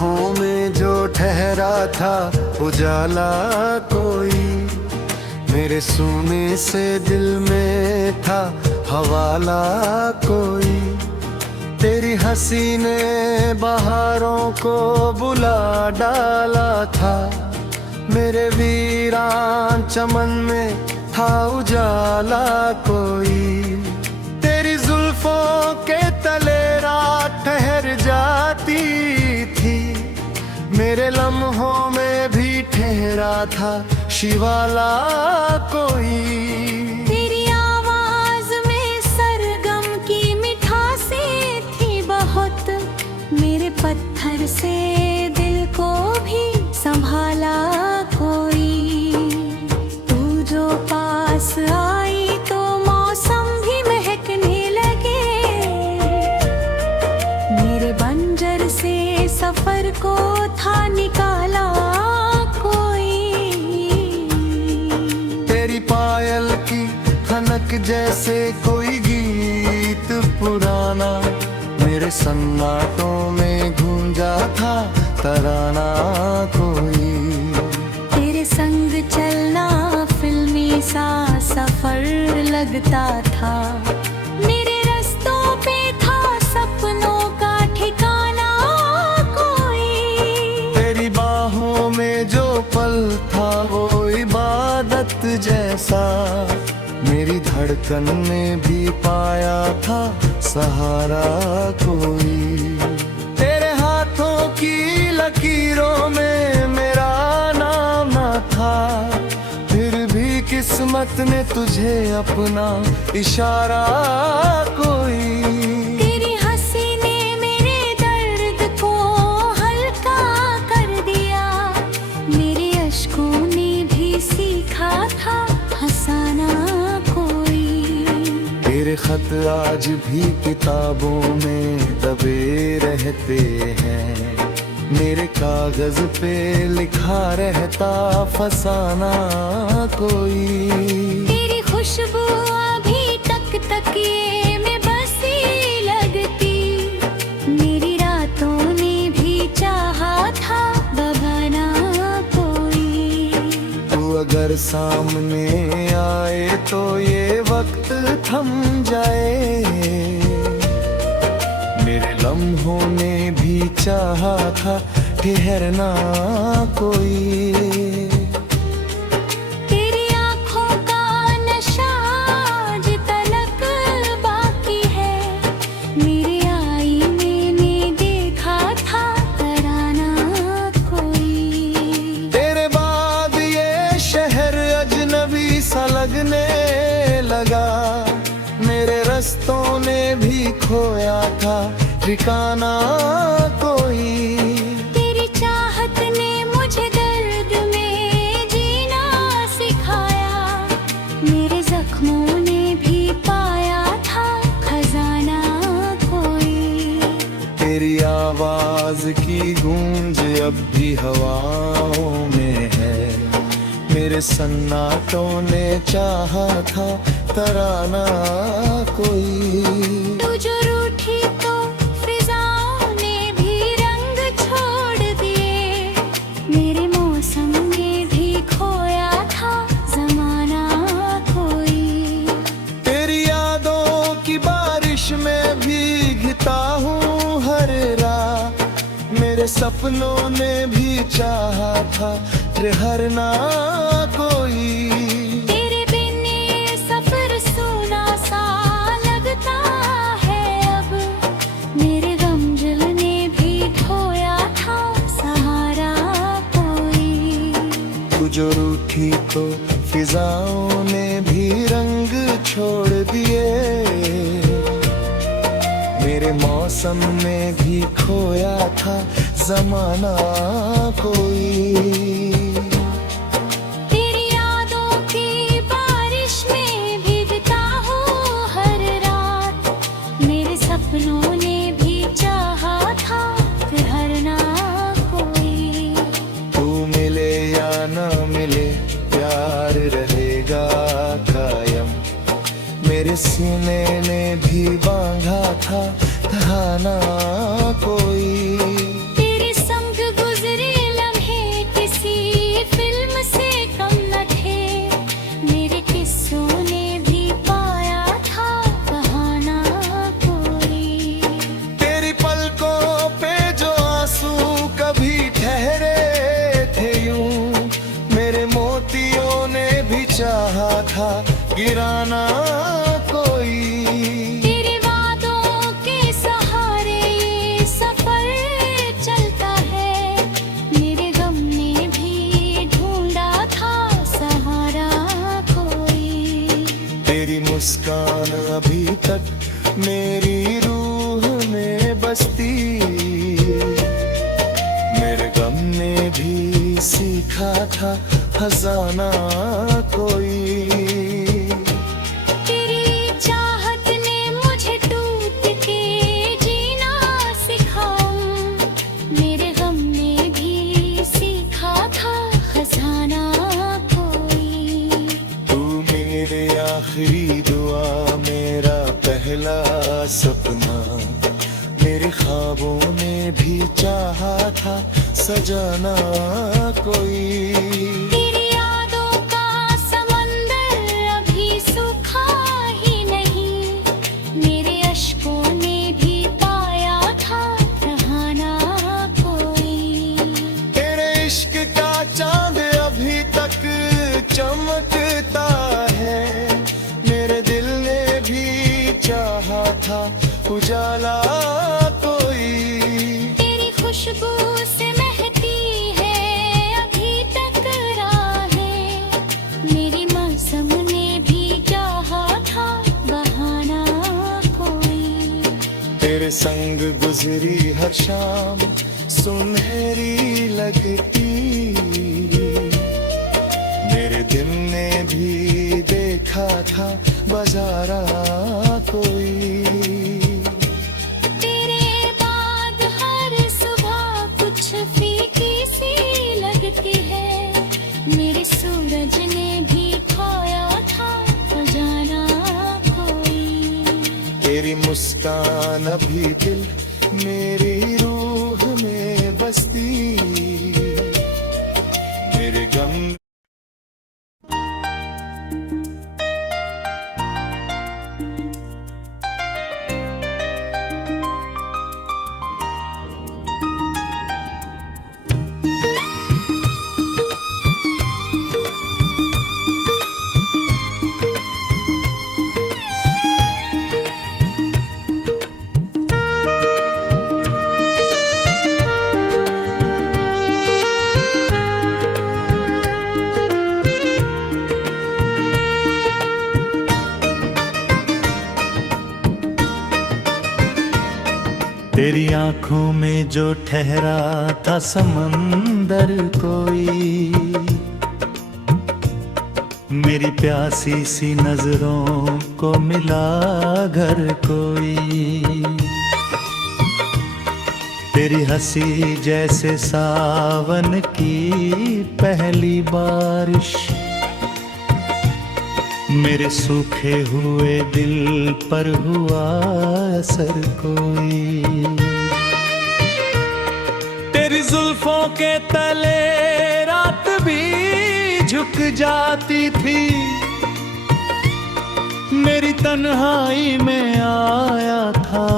आँखों में जो ठहरा था उजाला कोई, मेरे सूने से दिल में था हवाला कोई। तेरी हंसी ने बहारों को बुला डाला था, मेरे वीरान चमन में था उजाला कोई। तेरी जुल्फों के तले रात ठहर जाती थी, मेरे लम्हों में भी ठहरा था शिवाला कोई। तेरी आवाज में सरगम की मिठासी थी बहुत, मेरे पत्थर से दिल को भी संभाला कोई। तू जो पास आई तो मौसम भी महकने लगे, मेरे बंजर से सफर को था निकाला कोई। तेरी पायल की खनक जैसे कोई गीत पुराना, मेरे सन्नाटों में गूंजा था तराना कोई। तेरे संग चलना फिल्मी सा सफर लगता था, मेरे रास्तों पे था सपनों का ठिकाना कोई। तेरी बाहों में जो पल था वो इबादत जैसा, मेरी धड़कन ने भी पाया था सहारा कोई। तेरे हाथों की लकीरों में मेरा नाम न था, फिर भी किस्मत ने तुझे अपना इशारा कोई। तेरी हंसी ने मेरे दर्द को हल्का कर दिया, मेरे अश्कों ने भी सीखा था हंसाना कोई। तेरे खत आज भी किताबों में दबे रहते हैं, मेरे कागज पे लिखा रहता फसाना कोई। तेरी खुशबू अभी तक तकिए में बसी लगती, मेरी रातों ने भी चाहा था दबाना कोई। तू अगर सामने आए तो ये वक्त थम जाए, मेरे लम्हों ने भी चाहा था ठहरना कोई। तेरी आँखों का नशा आज तलक बाकी है, मेरे आईने ने देखा था तराना कोई। तेरे बाद ये शहर अजनबी सा लगने लगा, मेरे रस्तों ने भी खोया था ठिकाना कोई। तेरी चाहत ने मुझे दर्द में जीना सिखाया, मेरे जख्मों ने भी पाया था खजाना कोई। तेरी आवाज की गूंज अब भी हवाओं में है, मेरे सन्नाटों ने चाहा था तराना कोई। तू जो रूठी तो फिजाओं ने भी रंग छोड़ दिए, मेरे मौसम में भी खोया था जमाना कोई। तेरी यादों की बारिश में भीगता हूँ हर रात, मेरे सपनों ने भी चाहा था ठहरना कोई। तेरे बिन ये सफर सूना सा लगता है अब, मेरे गमजल ने भी ढोया था सहारा कोई। तू जो रूठी तो फिजाओं ने भी रंग छोड़ दिए, मेरे मौसम में भी खोया था जमाना कोई। तेरी यादों की बारिश में भीगता हूँ हर रात, मेरे सपनों ने भी चाहा था ठहरना कोई। तू मिले या न मिले प्यार रहेगा कायम, मेरे सीने ने भी बांधा था ठहराना कोई। तेरे संग था गिराना कोई। तेरे वादों के सहारे ये सफर चलता है, मेरे गम ने भी ढूंढा था सहारा कोई। तेरी मुस्कान अभी तक मेरी रूह में बसती, मेरे गम ने भी सीखा था खजाना कोई। तेरी चाहत ने मुझे टूट के जीना सिखाया, मेरे गम ने भी सीखा था खजाना कोई। तू मेरे आखिरी दुआ, मेरा पहला सपना, मेरे ख्वाबों ने भी चाहा था सजाना कोई। तेरी यादों का समंदर अभी सूखा ही नहीं, मेरे अश्कों ने भी पाया था ठहाना कोई। तेरे इश्क का चांद अभी तक चमकता है, मेरे दिल ने भी चाहा था उजाला कोई। तेरी खुशबू से महकती है अभी तक राहें, मेरी मौसम ने भी चाहा था बहाना कोई। तेरे संग गुजरी हर शाम सुनहरी लगती, मेरे दिल ने भी देखा था बाजारा कोई। तेरे बाद हर सुबह कुछ फीकी सी लगती है, मेरे सूरज ने भी खोया था खजाना कोई। तेरी मुस्कान अभी दिल मेरी रूह में बसती, मेरे गम। तेरी आंखों में जो ठहरा था समंदर कोई, मेरी प्यासी सी नजरों को मिला घर कोई। तेरी हंसी जैसे सावन की पहली बारिश, मेरे सूखे हुए दिल पर हुआ असर कोई। तेरी जुल्फों के तले रात भी झुक जाती थी, मेरी तन्हाई में आया था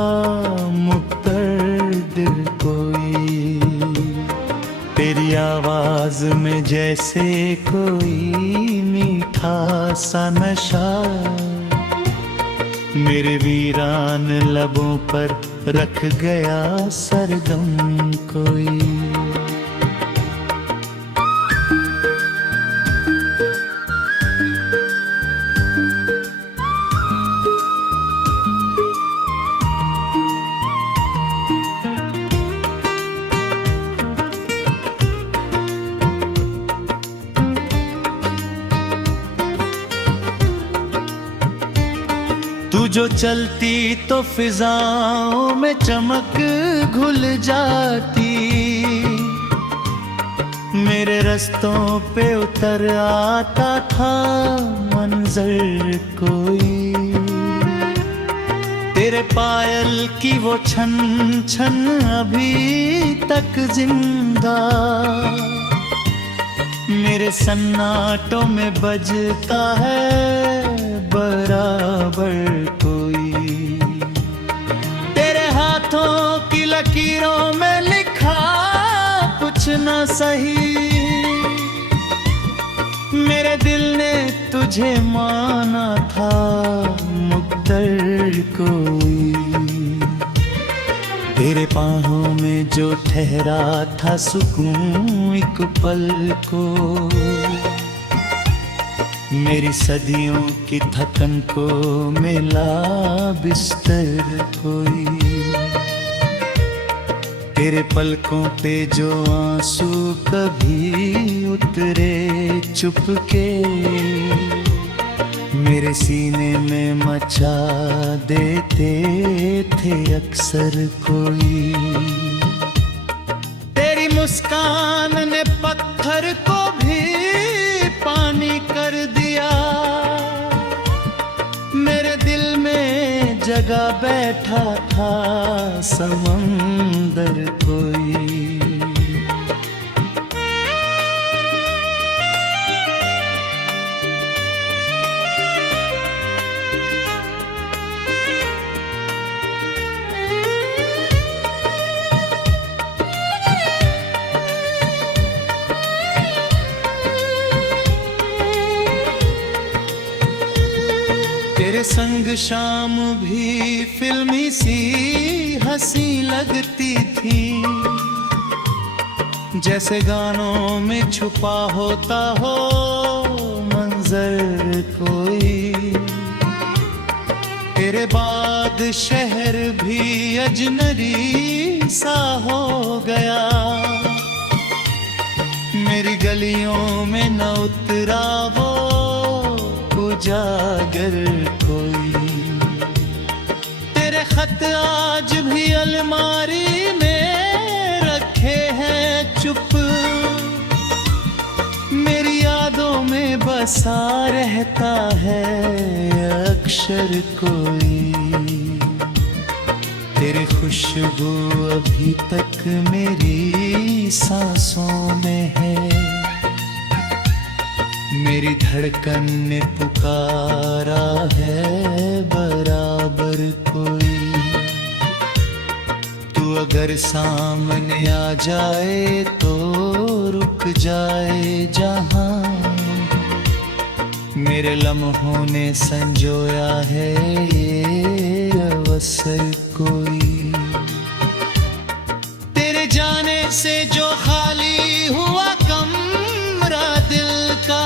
मुक्तर दिल कोई। तेरी आवाज में जैसे कोई मीठा सा नशा, मेरे वीरान लबों पर रख गया सरगम कोई। तू जो चलती तो फिजाओं में चमक घुल जाती, मेरे रास्तों पे उतर आता था मंजर कोई। तेरे पायल की वो छन छन अभी तक जिंदा, मेरे सन्नाटों में बजता है बराबर कोई। तेरे हाथों की लकीरों में लिखा कुछ ना सही, मेरे दिल ने तुझ मुझे माना था मुक्तर कोई। तेरे बाहों में जो ठहरा था सुकून एक पल को, मेरी सदियों की थकन को मिला बिस्तर कोई। तेरे पलकों पे जो आंसू कभी उतरे चुपके, मेरे सीने में मचा देते थे अक्सर कोई। तेरी मुस्कान ने पत्थर को भी पानी कर दिया, मेरे दिल में जगा बैठा था समंदर कोई। तेरे संग शाम भी फिल्मी सी हंसी लगती थी, जैसे गानों में छुपा होता हो मंजर कोई। तेरे बाद शहर भी अजनबी सा हो गया, मेरी गलियों में न उतरा वो उजागर कोई। तेरे खत आज भी अलमारी में रखे हैं चुप, मेरी यादों में बसा रहता है अक्षर कोई। तेरी खुशबू अभी तक मेरी सांसों में है, मेरी धड़कन ने पुकारा है बराबर कोई। तू अगर सामने आ जाए तो रुक जाए जहां, मेरे लम्हों ने संजोया है ये अवसर कोई। तेरे जाने से जो खाली हुआ कमरा दिल का,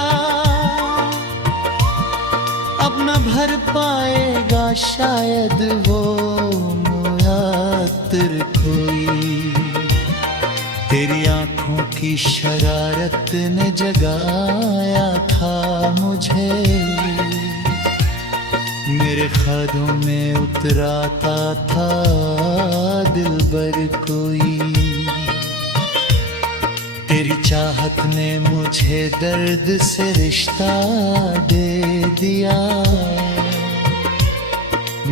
अब न भर पाएगा शायद वो मुयात्तर कोई। तेरी आंखों की शरारत ने जगाया था मुझे, मेरे ख्वाबों में उतराता था दिलबर कोई। तेरी चाहत ने मुझे दर्द से रिश्ता दे दिया,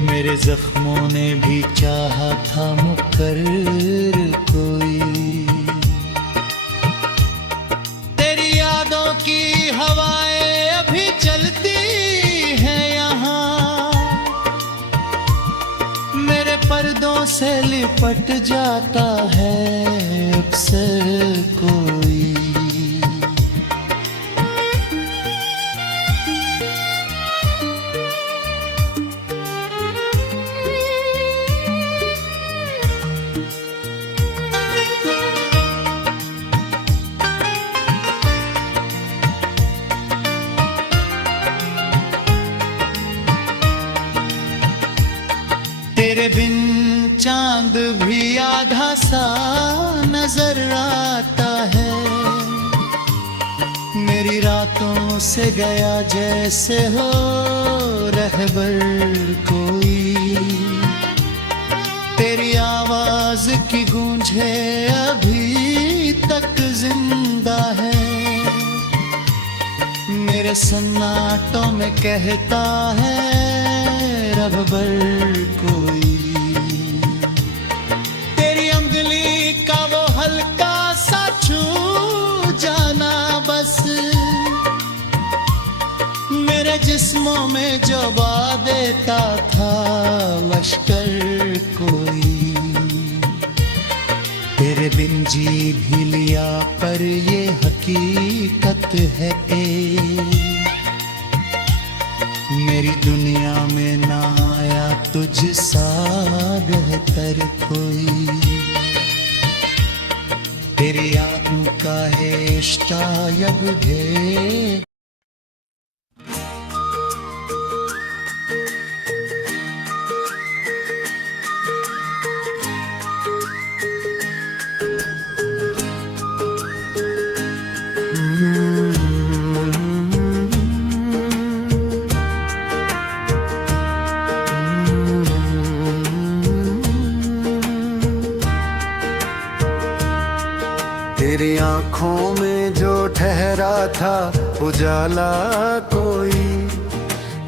मेरे जख्मों ने भी चाहा था मुकर्रर कोई। तेरी यादों की हवाएं अभी चलती हैं यहाँ, मेरे पर्दों से लिपट जाता है अक्सर कोई। तेरे बिन चांद भी आधा सा नजर आता है, मेरी रातों से गया जैसे हो रहबर कोई। तेरी आवाज की गूंजे अभी तक जिंदा है, मेरे सन्नाटों में कहता है रहबर कोई। तेरी उंगली का वो हल्का सा छू जाना बस, मेरे जिस्मों में जबा देता था लश्कर कोई। तेरे बिन जी भी लिया पर ये हकीकत है मेरी दुनिया में ना आया तुझसा बेहतर कोई। तेरी आंखों का है शायद ढेर। तेरी आंखों में जो ठहरा था उजाला कोई,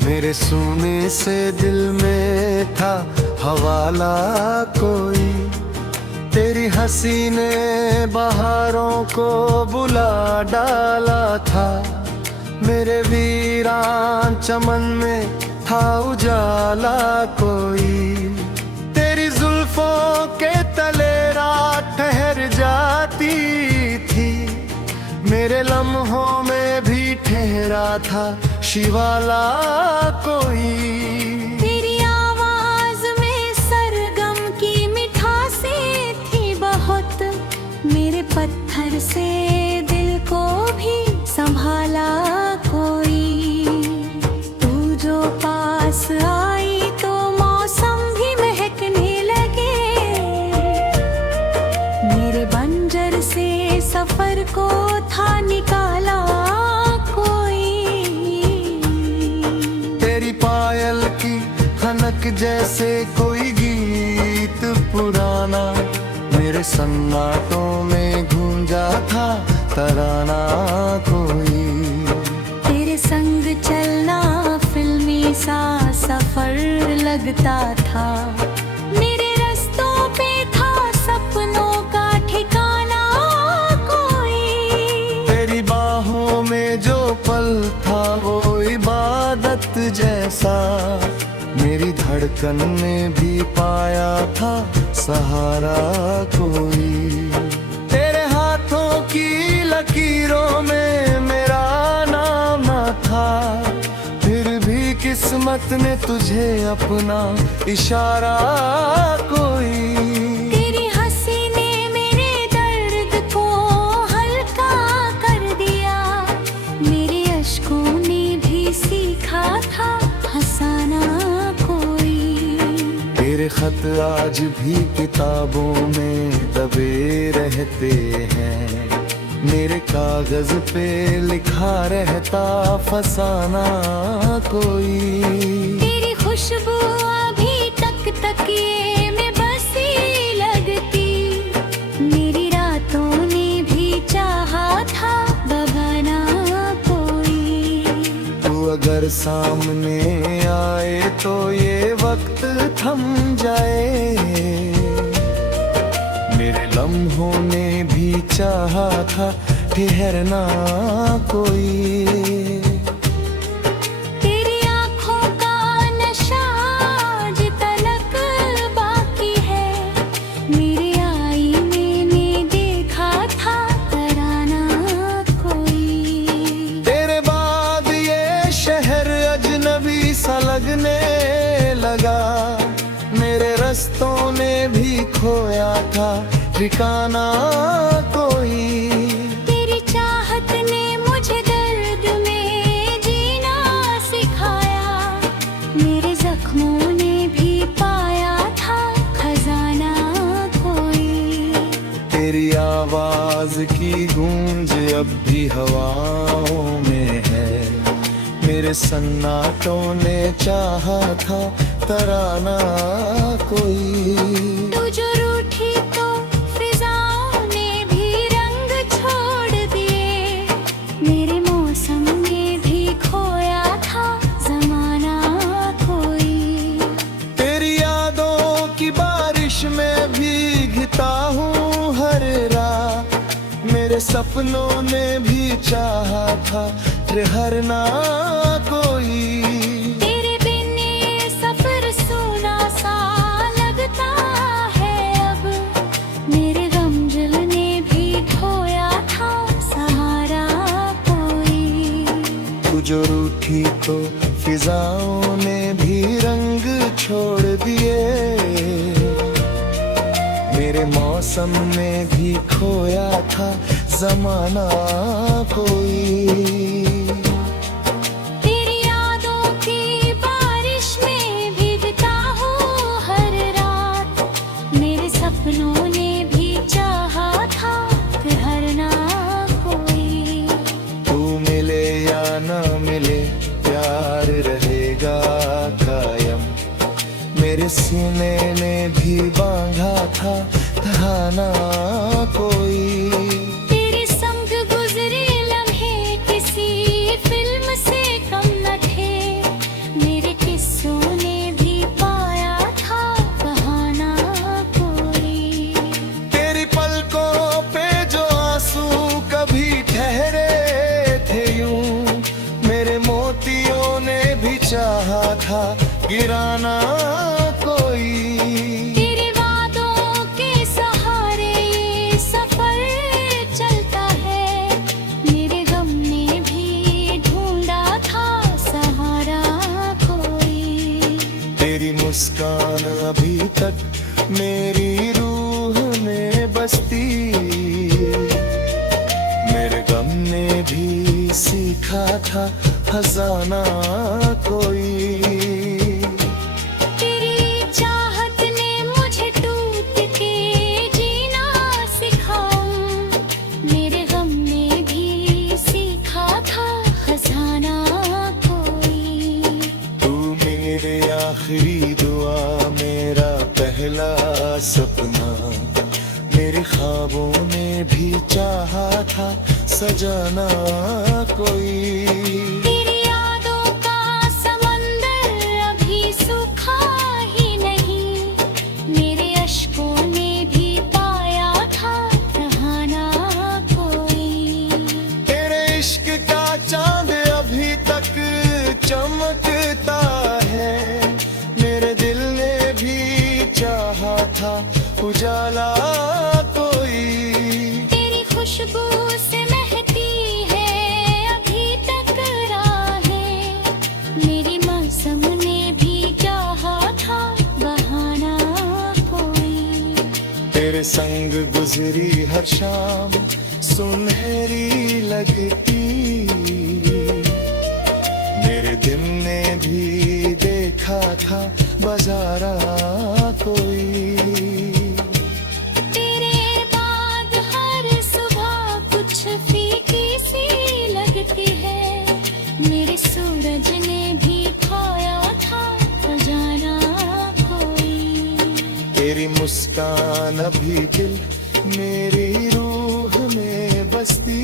मेरे सोने से दिल में था हवाला कोई। तेरी हंसी ने बहारों को बुला डाला था, मेरे वीरान चमन में था उजाला कोई। तेरी जुल्फों के तले रात ठहर जाती थी, मेरे लम्हों में भी ठहरा था शिवाला कोई। तेरी आवाज में सरगम की मिठासी थी बहुत, मेरे पत्थर से दिल को भी संभाला कोई। तू जो पास आई तो मौसम भी महकने लगे, मेरे बंजर से सफर को था निकाला कोई। तेरी पायल की खनक जैसे कोई गीत पुराना, मेरे सन्नाटों में गूंजा था तराना कोई। तेरे संग चलना फिल्मी सा सफर लगता था, मेरे रास्तों पे था सपनों का ठिकाना कोई। तेरी बाहों में जो पल था वो इबादत जैसा, मेरी धड़कन ने भी पाया था सहारा कोई। तेरे हाथों की लकीरों में मेरा नाम न था, फिर भी किस्मत ने तुझे अपना इशारा कोई। तेरी हंसी ने मेरे दर्द को हल्का कर दिया, मेरे अश्कों ने भी सीखा था हंसाना कोई। तेरे खत आज भी किताबों में दबे रहते हैं, मेरे कागज पे लिखा रहता फसाना कोई। तेरी खुशबू अभी तक तकिए में बसी लगती, मेरी रातों ने भी चाहा था बगाना कोई। तू अगर सामने आए तो ये वक्त थम जाए, मेरे लम्हों ने भी चाहा था ठहरना कोई। तेरी आँखों का नशा आज तलक बाकी है, मेरे आईने ने देखा था तराना कोई। तेरे बाद ये शहर अजनबी सा लगने लगा, मेरे रस्तों ने भी खोया था ठिकाना कोई। तेरी चाहत ने मुझे दर्द में जीना सिखाया, मेरे जख्मों ने भी पाया था खजाना कोई। तेरी आवाज की गूंज अब भी हवाओं में है, मेरे सन्नाटों ने चाहा था तराना कोई। तू जो रूठी तो फिजाओं ने भी रंग छोड़ दिए, मेरे मौसम में भी खोया था जमाना कोई। तेरी यादों की बारिश में भीगता हूँ हर रात, मेरे सपनों ने भी चाहा था ठहरना कोई। तेरे बिन ये सफर सूना सा लगता है अब, मेरे गमजल ने भी खोया था सहारा कोई। तू जो रूठी तो फिजाओं ने भी रंग छोड़ दिए, मेरे मौसम में भी खोया था जमाना कोई। तेरी यादों की बारिश में भीगता हूँ हर रात, मेरे सपनों ने भी चाहा था ठहरना कोई। तू मिले या ना मिले प्यार रहेगा कायम, मेरे सीने ने भी बांधा था ठहरना कोई। तेरे संग गुजरे लम्हे किसी फिल्म से कम न थे, मेरे किस्सों ने भी पाया था बहाना कोई। तेरी पलकों पे जो आंसू कभी ठहरे थे यूं, मेरे मोतियों ने भी चाहा था गिराना कोई। तेरे वादों के सहारे ये सफर चलता है, मेरे गम ने भी ढूंढा था सहारा कोई। तेरी मुस्कान अभी तक मेरी रूह में बसती, मेरे गम ने भी सीखा था खजाना कोई। तेरी चाहत ने मुझे टूट के जीना सिखाऊं, मेरे गम ने भी सीखा था खजाना कोई। तू मेरे आखिरी दुआ, मेरा पहला सपना, मेरे ख्वाबों ने भी चाहा था सजाना कोई। तेरी यादों का समंदर अभी सूखा ही नहीं, मेरे अश्कों ने भी पाया था ठहरना कोई। तेरे इश्क का चांद अभी तक चमकता है, मेरे दिल ने भी चाहा था उजाला कोई। तेरी खुशबू से महकती है अभी तक राहें, मेरी मौसम ने भी चाहा था बहाना कोई। तेरे संग गुजरी हर शाम सुनहरी लगती, मेरे दिल ने भी देखा था बाजारा कोई। तेरे बाद हर सुबह कुछ फीकी सी लगती है, मेरे सूरज ने भी खोया था खजाना कोई। तेरी मुस्कान अभी दिल मेरी रूह में बसती,